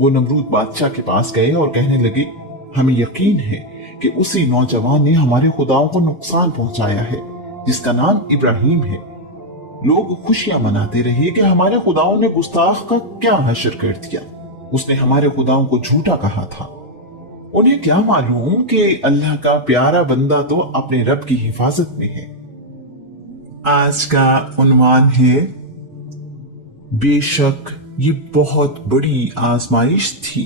वो नमरूद बादशाह के पास गए और कहने लगे, हमें यकीन है कि उसी नौजवान ने हमारे खुदाओं को नुकसान पहुंचाया है जिसका नाम इब्राहिम है। लोग खुशियां मनाते रहे कि हमारे खुदाओं ने गुस्ताख का क्या हश्र कर दिया, उसने हमारे खुदाओं को झूठा कहा था। उन्हें क्या मालूम कि अल्लाह का प्यारा बंदा तो अपने रब की हिफाजत में है। आज का उन्वान है, बेशक ये बहुत बड़ी आजमाइश थी।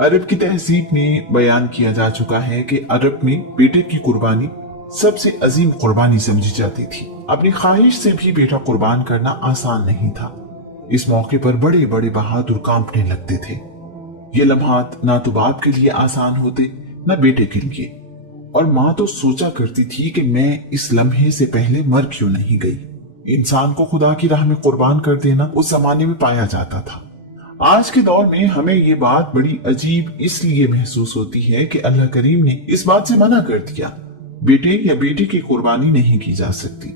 अरब की तहजीब में बयान किया जा चुका है कि अरब में बेटे की कुर्बानी सबसे अजीम कुर्बानी समझी जाती थी। अपनी ख्वाहिश से भी बेटा कुर्बान करना आसान नहीं था। इस मौके पर बड़े बड़े बहादुर कांपने लगते थे। ये लम्हात ना तो बाप के लिए आसान होते न बेटे के लिए, और माँ तो सोचा करती थी कि मैं इस लम्हे से पहले मर क्यों नहीं गई। इंसान को खुदा की राह में कुर्बान कर देना उस जमाने में पाया जाता था। आज के दौर में हमें ये बात बड़ी अजीब इसलिए महसूस होती है कि अल्लाह करीम ने इस बात से मना कर दिया, बेटे या बेटी की कुर्बानी नहीं की जा सकती।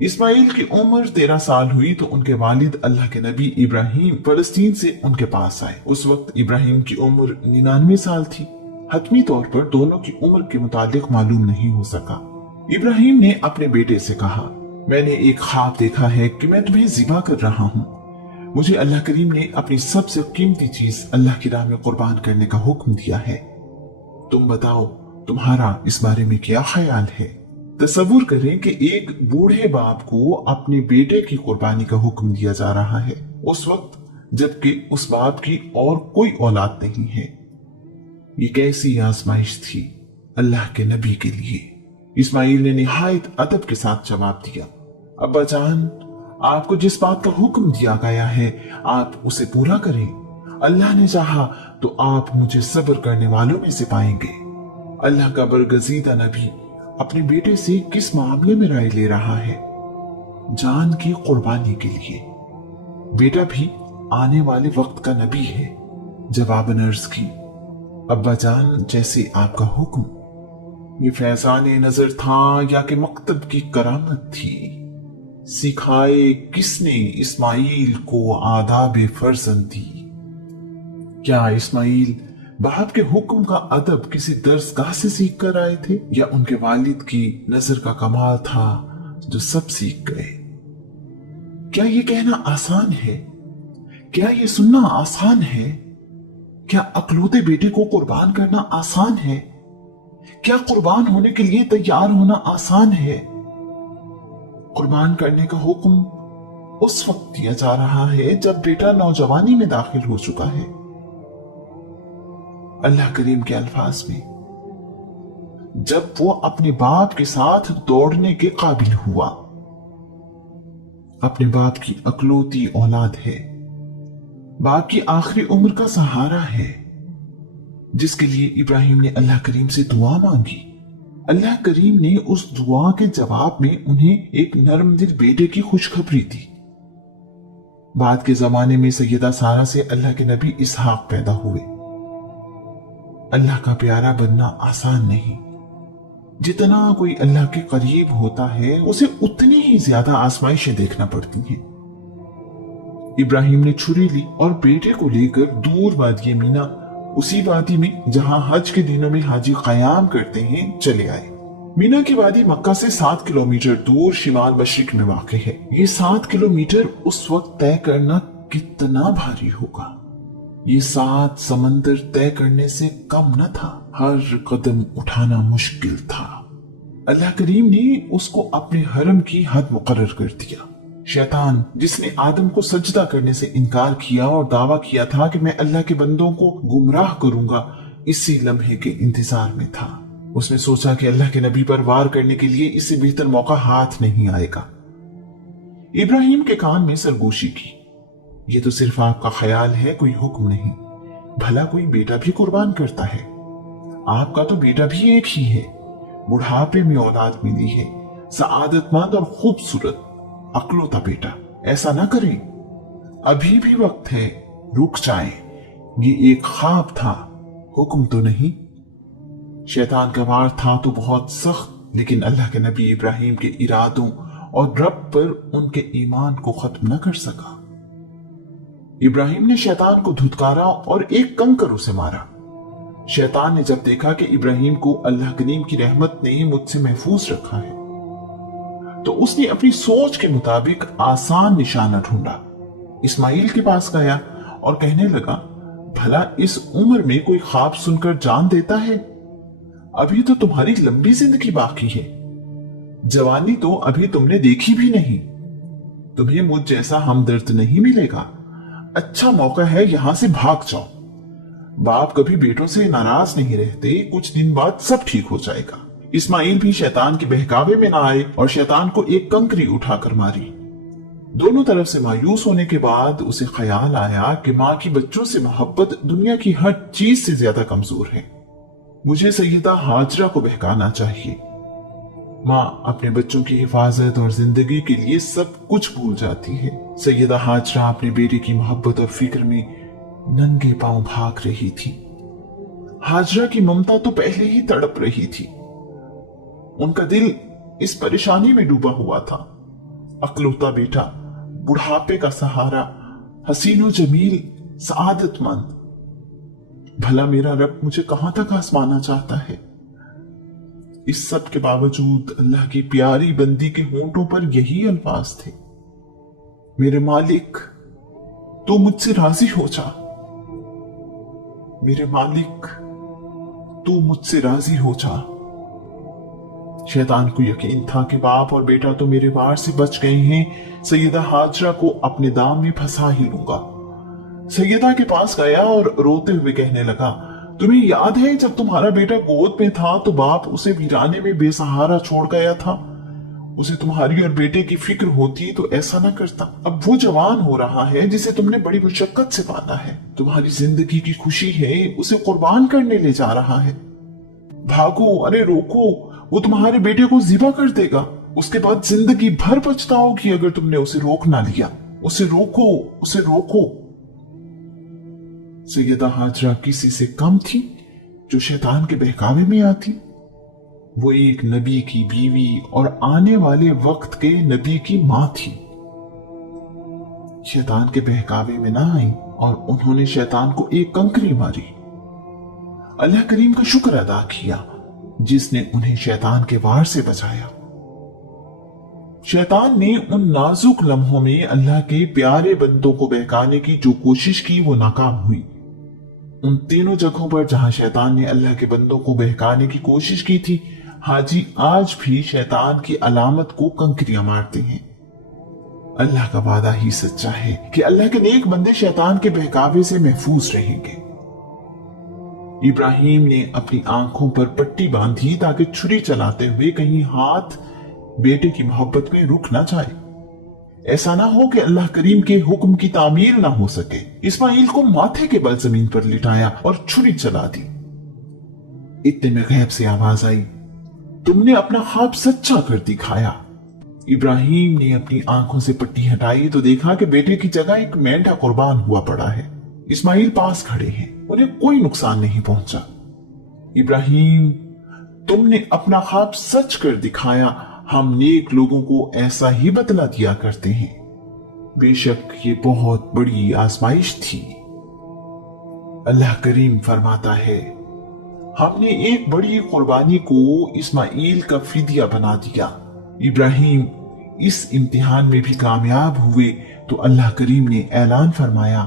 इस्माइल की उम्र 13 साल हुई तो उनके वालिद अल्लाह के नबी इब्राहिम फलस्तीन से उनके पास आए। उस वक्त इब्राहिम की उम्र 99 साल थी। हतमी तौर पर दोनों की उम्र के मुताबिक मालूम नहीं हो सका। इब्राहिम ने अपने बेटे से कहा, मैंने एक ख्वाब देखा है कि मैं तुम्हें ज़िबा कर रहा हूँ। मुझे अल्लाह करीम ने अपनी सबसे कीमती चीज अल्लाह की राह में कुर्बान करने का हुक्म दिया है। तुम बताओ, तुम्हारा इस बारे में क्या ख्याल है? तसव्वुर करें कि एक बूढ़े बाप को अपने बेटे की कुर्बानी का हुक्म दिया जा रहा है, उस वक्त जबकि उस बाप की और कोई औलाद नहीं है। ये कैसी आजमाइश थी अल्लाह के नबी के लिए। इस्माइल ने निहायत अदब के साथ जवाब दिया, अब्बा जान, आपको जिस बात का हुक्म दिया गया है आप उसे पूरा करें। अल्लाह ने चाहा तो आप मुझे सब्र करने वालों में से पाएंगे। अल्लाह का बरगजीदा नबी अपने बेटे से किस मामले में राय ले रहा है? जान की कुर्बानी के लिए। बेटा भी आने वाले वक्त का नबी है। जवाबन अर्ज की, अब्बा जान, जैसे आपका हुक्म। ये फैजान नजर था या कि मकतब की करामत थी? सिखाए किसने इस्माइल को आदाब फर्जंदी? क्या इस्माइल बाप के हुक्म का अदब किसी दर्सगाह से सीख कर आए थे या उनके वालिद की नजर का कमाल था जो सब सीख गए? क्या ये कहना आसान है? क्या ये सुनना आसान है? क्या अकलौते बेटे को कुर्बान करना आसान है? क्या कुर्बान होने के लिए तैयार होना आसान है? कुर्बान करने का हुक्म उस वक्त दिया जा रहा है जब बेटा नौजवानी में दाखिल हो चुका है। अल्लाह करीम के अल्फाज में, जब वो अपने बाप के साथ दौड़ने के काबिल हुआ। अपने बाप की अकलौती औलाद है, बाप की आखिरी उम्र का सहारा है, जिसके लिए इब्राहिम ने अल्लाह करीम से दुआ मांगी। अल्लाह करीम ने उस दुआ के जवाब में उन्हें एक नरम दिल बेटे की खुशखबरी दी। बाद के जमाने में सैयदा सारा से अल्लाह के नबी इसहाक पैदा हुए। अल्लाह का प्यारा बनना आसान नहीं। जितना कोई अल्लाह के करीब होता है उसे उतनी ही ज्यादा आजमाइशें देखना पड़ती हैं। इब्राहिम ने छुरी ली और बेटे को लेकर दूर वादी मीना, उसी वादी में जहां हज के दिनों में हाजी कयाम करते हैं, चले आए। मीना की वादी मक्का से 7 किलोमीटर दूर शिमाल मशरिक में वाक़ है। ये 7 किलोमीटर उस वक्त तय करना कितना भारी होगा। ये 7 समंदर तय करने से कम न था। हर कदम उठाना मुश्किल था। अल्लाह करीम ने उसको अपने हरम की हद मुकर्रर कर दिया। शैतान, जिसने आदम को सजदा करने से इनकार किया और दावा किया था कि मैं अल्लाह के बंदों को गुमराह करूंगा, इसी लम्हे के इंतजार में था। उसने सोचा कि अल्लाह के नबी पर वार करने के लिए इससे बेहतर मौका हाथ नहीं आएगा। इब्राहिम के कान में सरगोशी की, ये तो सिर्फ आपका ख्याल है, कोई हुक्म नहीं। भला कोई बेटा भी कुर्बान करता है? आपका तो बेटा भी एक ही है। बुढ़ापे में औलाद मिली है, सआदतमंद और खूबसूरत अकलौता बेटा। ऐसा ना करें, अभी भी वक्त है, रुक जाएं। ये एक ख्वाब था, हुक्म तो नहीं। शैतान का वार था तो बहुत सख्त, लेकिन अल्लाह के नबी इब्राहिम के इरादों और रब पर उनके ईमान को खत्म न कर सका। इब्राहिम ने शैतान को धुतकारा और एक कंकर उसे मारा। शैतान ने जब देखा कि इब्राहिम को अल्लाह करीम की रहमत ने मुझसे महफूज रखा है, तो उसने अपनी सोच के मुताबिक आसान निशाना ढूंढा। इस्माइल के पास गया और कहने लगा, भला इस उम्र में कोई ख्वाब सुनकर जान देता है? अभी तो तुम्हारी लंबी जिंदगी बाकी है, जवानी तो अभी तुमने देखी भी नहीं। तुम्हें मुझ जैसा हमदर्द नहीं मिलेगा। अच्छा मौका है, यहां से भाग जाओ। बाप कभी बेटों से नाराज नहीं रहते, कुछ दिन बाद सब ठीक हो जाएगा। इस्माइल भी शैतान के बहकावे में ना आए और शैतान को एक कंकरी उठाकर मारी। दोनों तरफ से मायूस होने के बाद उसे ख्याल आया कि माँ की बच्चों से मोहब्बत दुनिया की हर चीज से ज्यादा कमजोर है। मुझे सैयदा हाजरा को बहकाना चाहिए। माँ अपने बच्चों की हिफाजत और जिंदगी के लिए सब कुछ भूल जाती है। सैयदा हाजरा अपने बेटे की मोहब्बत और फिक्र में नंगे पांव भाग रही थी। हाजरा की ममता तो पहले ही तड़प रही थी। उनका दिल इस परेशानी में डूबा हुआ था। अकलौता बेटा, बुढ़ापे का सहारा, हसीनो जमील, सआदतमंद। भला मेरा रब मुझे कहां तक आजमाना चाहता है? इस सब के बावजूद अल्लाह की प्यारी बंदी के होंठों पर यही अल्फाज थे, मेरे मालिक तू मुझसे राजी हो जा। मेरे मालिक तू मुझसे राजी हो जा। शैतान को यकीन था कि बाप और बेटा तो मेरे वार से बच गए हैं, सैयदा हाजरा को अपने दाम में फंसा ही लूंगा। सैयदा के पास गया और रोते हुए कहने लगा, तुम्हें याद है जब तुम्हारा बेटा गोद में था तो बाप उसे वीराने में बेसहारा छोड़ गया था? उसे तुम्हारी और बेटे की फिक्र होती तो ऐसा ना करता। अब वो जवान हो रहा है जिसे तुमने बड़ी मुशक्कत से पाला है। तुम्हारी जिंदगी की खुशी है, उसे कुर्बान करने ले जा रहा है। भागो, अरे रोको, वो तुम्हारे बेटे को ज़िबा कर देगा। उसके बाद जिंदगी भर पछताओगी अगर तुमने उसे रोक ना लिया। उसे रोको, उसे रोको। सैयदा हाजरा किसी से कम थी जो शैतान के बहकावे में आती। वो एक नबी की बीवी और आने वाले वक्त के नबी की मां थी। शैतान के बहकावे में ना आई और उन्होंने शैतान को एक कंकरी मारी। अल्लाह करीम का शुक्र अदा किया जिसने उन्हें शैतान के वार से बचाया। शैतान ने उन नाजुक लम्हों में अल्लाह के प्यारे बंदों को बहकाने की जो कोशिश की वो नाकाम हुई। उन तीनों जगहों पर जहां शैतान ने अल्लाह के बंदों को बहकाने की कोशिश की थी, हाजी आज भी शैतान की अलामत को कंकरियां मारते हैं। अल्लाह का वादा ही सच्चा है कि अल्लाह के नेक बंदे शैतान के बहकावे से महफूज रहेंगे। इब्राहिम ने अपनी आंखों पर पट्टी बांधी ताकि छुरी चलाते हुए कहीं हाथ बेटे की मोहब्बत में रुक ना जाए। ऐसा ना हो कि अल्लाह करीम के हुक्म की तामील ना हो सके। इस्माइल को माथे के बल जमीन पर लिटाया और छुरी चला दी। इतने में गैब से आवाज आई, तुमने अपना ख्वाब सच्चा कर दिखाया। इब्राहिम ने अपनी आंखों से पट्टी हटाई तो देखा कि बेटे की जगह एक मेंढा कुर्बान हुआ पड़ा है। इस्माइल पास खड़े हैं, उन्हें कोई नुकसान नहीं पहुंचा। इब्राहिम, तुमने अपना ख्वाब सच कर दिखाया। हम नेक लोगों को ऐसा ही बदला दिया करते हैं। बेशक ये बहुत बड़ी आजमाइश थी। अल्लाह करीम फरमाता है, हमने एक बड़ी कुर्बानी को इस्माइल का फिदिया बना दिया। इब्राहिम इस इम्तिहान में भी कामयाब हुए तो अल्लाह करीम ने ऐलान फरमाया,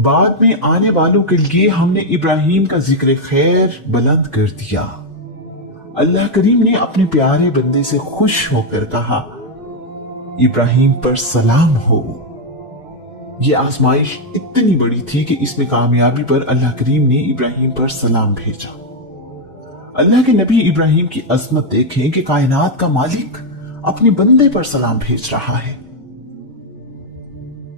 बाद में आने वालों के लिए हमने इब्राहिम का जिक्र खैर बुलंद कर दिया। अल्लाह करीम ने अपने प्यारे बंदे से खुश होकर कहा, इब्राहिम पर सलाम हो। यह आजमाइश इतनी बड़ी थी कि इसमें कामयाबी पर अल्लाह करीम ने इब्राहिम पर सलाम भेजा। अल्लाह के नबी इब्राहिम की अजमत देखें कि कायनात का मालिक अपने बंदे पर सलाम भेज रहा है।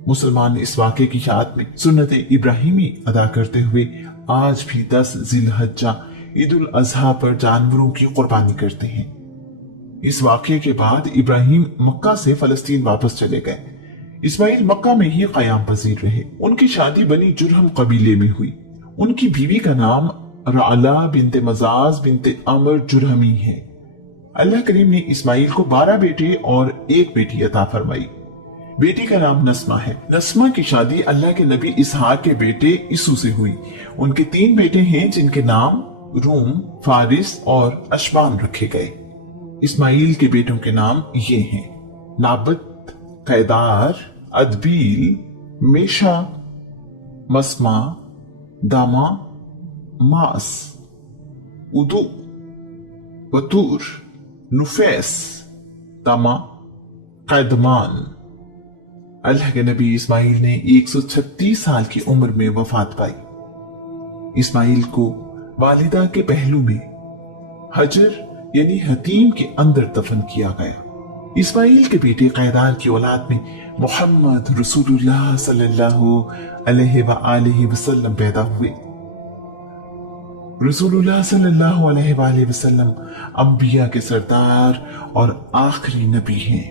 मुसलमान इस वाक़े की याद में सुन्नत इब्राहिमी अदा करते हुए आज भी 10 जिलहज्जा ईद उल अजहा पर जानवरों की कुर्बानी करते हैं। इस वाक़े के बाद इब्राहिम मक्का से फलस्तीन वापस चले गए। इस्माइल मक्का में ही क़याम पजीर रहे। उनकी शादी बनी जुरहम कबीले में हुई। उनकी बीवी का नाम रअला बिनते मजाज बिनते अमर जुरहमी है। अल्लाह करीम ने इस्माइल को 12 बेटे और 1 बेटी अता फरमाई। बेटी का नाम नस्मा है। नस्मा की शादी अल्लाह के नबी इसहाक के बेटे इसू से हुई। उनके 3 बेटे हैं जिनके नाम रूम, फारिस और अशबान रखे गए। इस्माइल के बेटों के नाम ये हैं: नाबत, कैदार, अदबील, मेशा, मस्मा, दामा, मास, उदू, बतूर, नुफैस, तमा, कैदमान। अल्लाह के नबी इस्माइल ने 136 साल की उम्र में वफात पाई। इस्माइल को वालिदा के पहलू में हजर यानी हतीम के अंदर दफन किया गया। इस्माइल के बेटे कैदार की औलाद में मोहम्मद रसूलुल्लाह सल्लल्लाहु अलैहि वसल्लम पैदा हुए। रसूलुल्लाह सल्लल्लाहु अलैहि वसल्लम अंबिया के सरदार और आखिरी नबी हैं।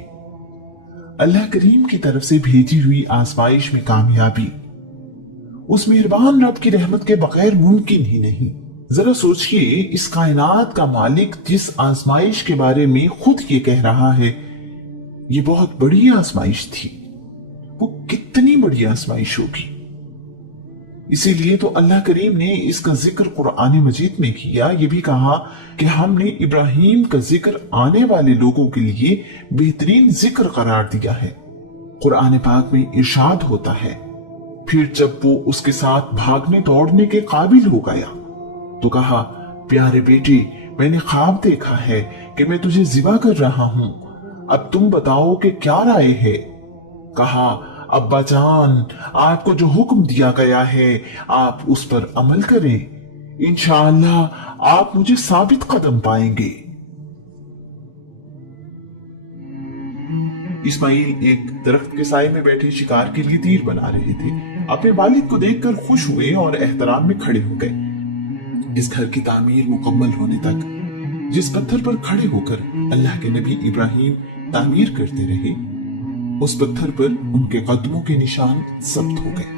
अल्लाह करीम की तरफ से भेजी हुई आजमाइश में कामयाबी उस मेहरबान रब की रहमत के बगैर मुमकिन ही नहीं। जरा सोचिए, इस कायनात का मालिक जिस आजमाइश के बारे में खुद ये कह रहा है, ये बहुत बड़ी आजमाइश थी। वो कितनी बड़ी आजमाइश होगी। इसीलिए तो अल्लाह करीम ने इसका जिक्र कुरान मजीद में किया। ये भी कहा कि हमने इब्राहिम का जिक्र आने वाले लोगों के लिए बेहतरीन जिक्र करार दिया है। कुरान पाक में इरशाद होता है, फिर जब वो उसके साथ भागने दौड़ने के काबिल हो गया तो कहा, प्यारे बेटे, मैंने ख्वाब देखा है कि मैं तुझे ज़िबा कर रहा हूं, अब तुम बताओ कि क्या राय है। कहा, अब्बा जान, आपको जो हुक्म दिया गया है आप उस पर अमल करें, इंशाअल्लाह आप मुझे साबित कदम पाएंगे। इस्माइल एक दरख्त के साए में बैठे शिकार के लिए तीर बना रहे थे। अपने वालिद को देखकर खुश हुए और एहतराम में खड़े हो गए। इस घर की तामीर मुकम्मल होने तक जिस पत्थर पर खड़े होकर अल्लाह के नबी इब्राहिम तामीर करते रहे, उस पत्थर पर उनके कदमों के निशान सब्त हो गए।